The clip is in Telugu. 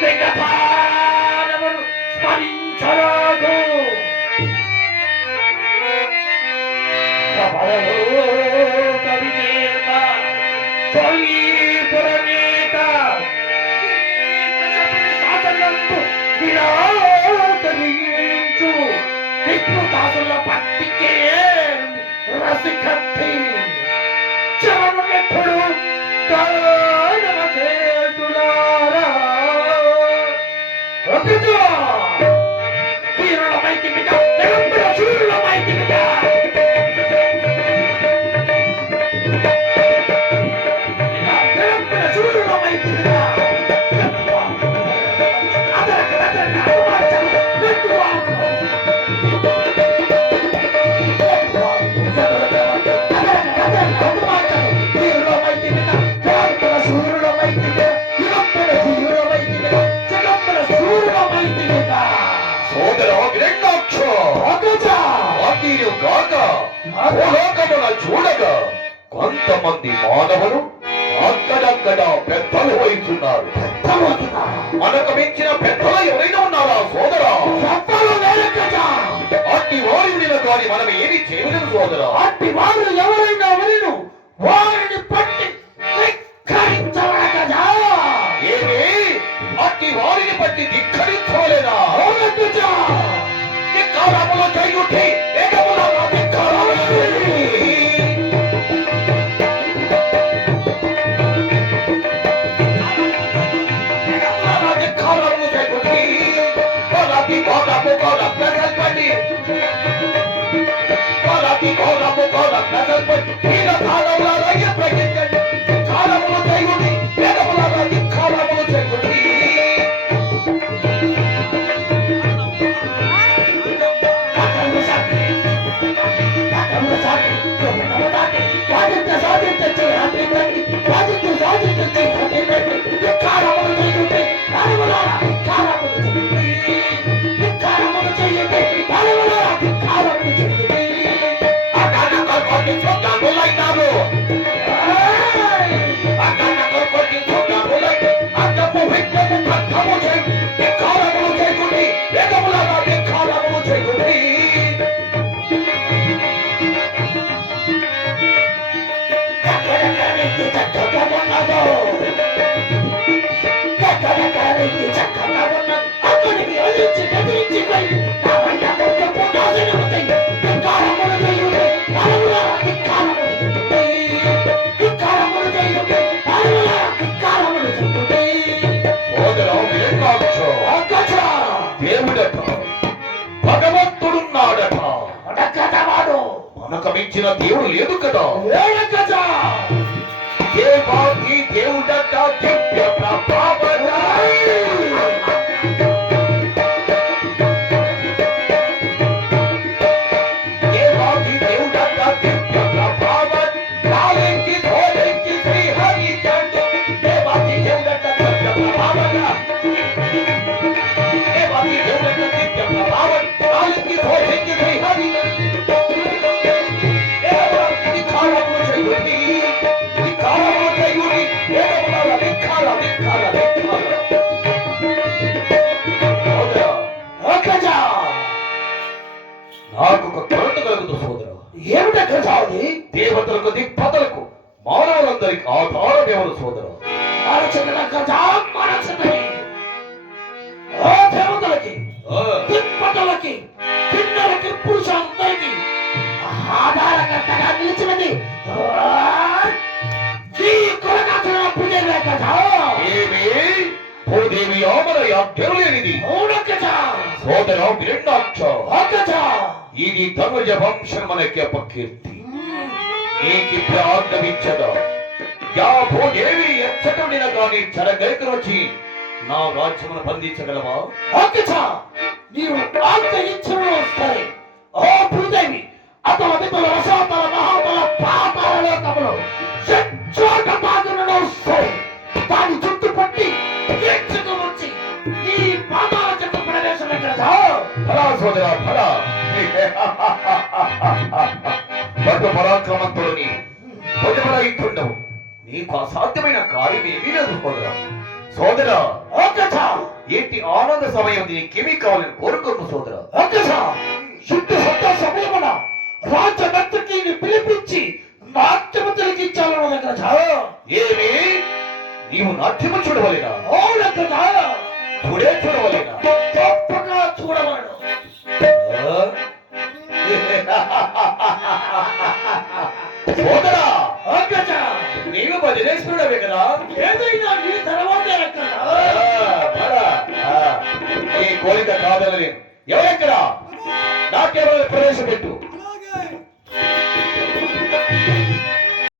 తెగపానమును స్మరించరాదు. కవిచేత తొలిపురనేత సాధనందు విరాజరించు విష్ణుదాసుల పట్టికే రసికత్తి చరమునెప్పుడు దానమచేతులారా వీరులమైతి బిడ్డ నిరంతర శూరులమైతి బిడ్డ నిరంతర శూరులమైతి బిడ్డ చూడగా కొంతమంది మానవులు అక్కడక్కడ పెద్దలు వహిస్తున్నారు. మనకు మించిన పెద్దలు ఎవరైనా ఉన్నారా సోదరా? అట్టి వారిని కానీ మనం ఏమి చేయలేదు సోదరా. అట్టి వారు ఎవరైనా వలను వారిని పట్టి ధిక్కరించవలెనా? ఏమి అట్టి వారిని పట్టి ధిక్కరించవలేదా? ధిక్కారములు చేయుటి ఏకములను ధిక్కారములు మనకు మించిన దేవుడు లేదు కదా. దేవాది దేవుడట దివ్య ప్రభావన దేవాది దేవుడట దివ్య ప్రభావన నాలికి ధోలికి శ్రీ హరి చంద్ర దేవాది దేవుడట దివ్య ప్రభావన దేవాది దేవుడట దివ్య ప్రభావన నాలికి ధోలికి శ్రీ హరి నాకు ఒక కొరత కలుగుతూ సోదరు. ఏమిటది? దేవతలకు దిక్పతలకు మానవులందరికి ఆధారం ఎవరు సోదరు? దేవతలకి దిక్పతలకి పిల్లలకి పురుషులందరికీ ఆధారకర్తగా నిలిచినది భూదేవి ఆమరయ లేనిది సోదర విరణాక్ష ఇది తనుజ వంశం మనకి అపకీర్తి. నీకి ప్రార్థవించదా యా భూదేవి ఎచ్చటండిన కానీ చెరగైకి వచ్చి నా రాజ్యమును బంధించగలవా? నీవు ఆగ్రహించడం వస్తాయి. ఓ భూదేవి అతల వితల రసాతల మహాబల పాతాల లోకములు చోట బాధలను వస్తాయి. దాని చుట్టూ పట్టి వచ్చి నీ పాదాల చెట్టు ప్రవేశం ఫలా సోదర ఫలా బట్టు పరాక్రమంతుడిని భుజబలయుతుండవు. నీకు అసాధ్యమైన కార్యం ఏమీ లేదు సోదర. సోదర ఏంటి ఆనంద సమయం నీకేమీ కావాలని కోరుకోను సోదరా. అక్కస శుద్ధ సత్త సమయమున రాజ నర్తకిని పిలిపించి నాట్యము తిలకించాలన్న అగ్రజ. ఏమి నీవు నాట్యము చూడవలేనా? అవును అగ్రజ, చూడవలేనా? తప్పగా చూడవలను. సోదరా, అగ్రజ, నీవు భజనేశ్వరుడవే కదా? ఏదైనా నీ తర్వాతే అగ్రజ. ఈ కోరిక కాదనలేను.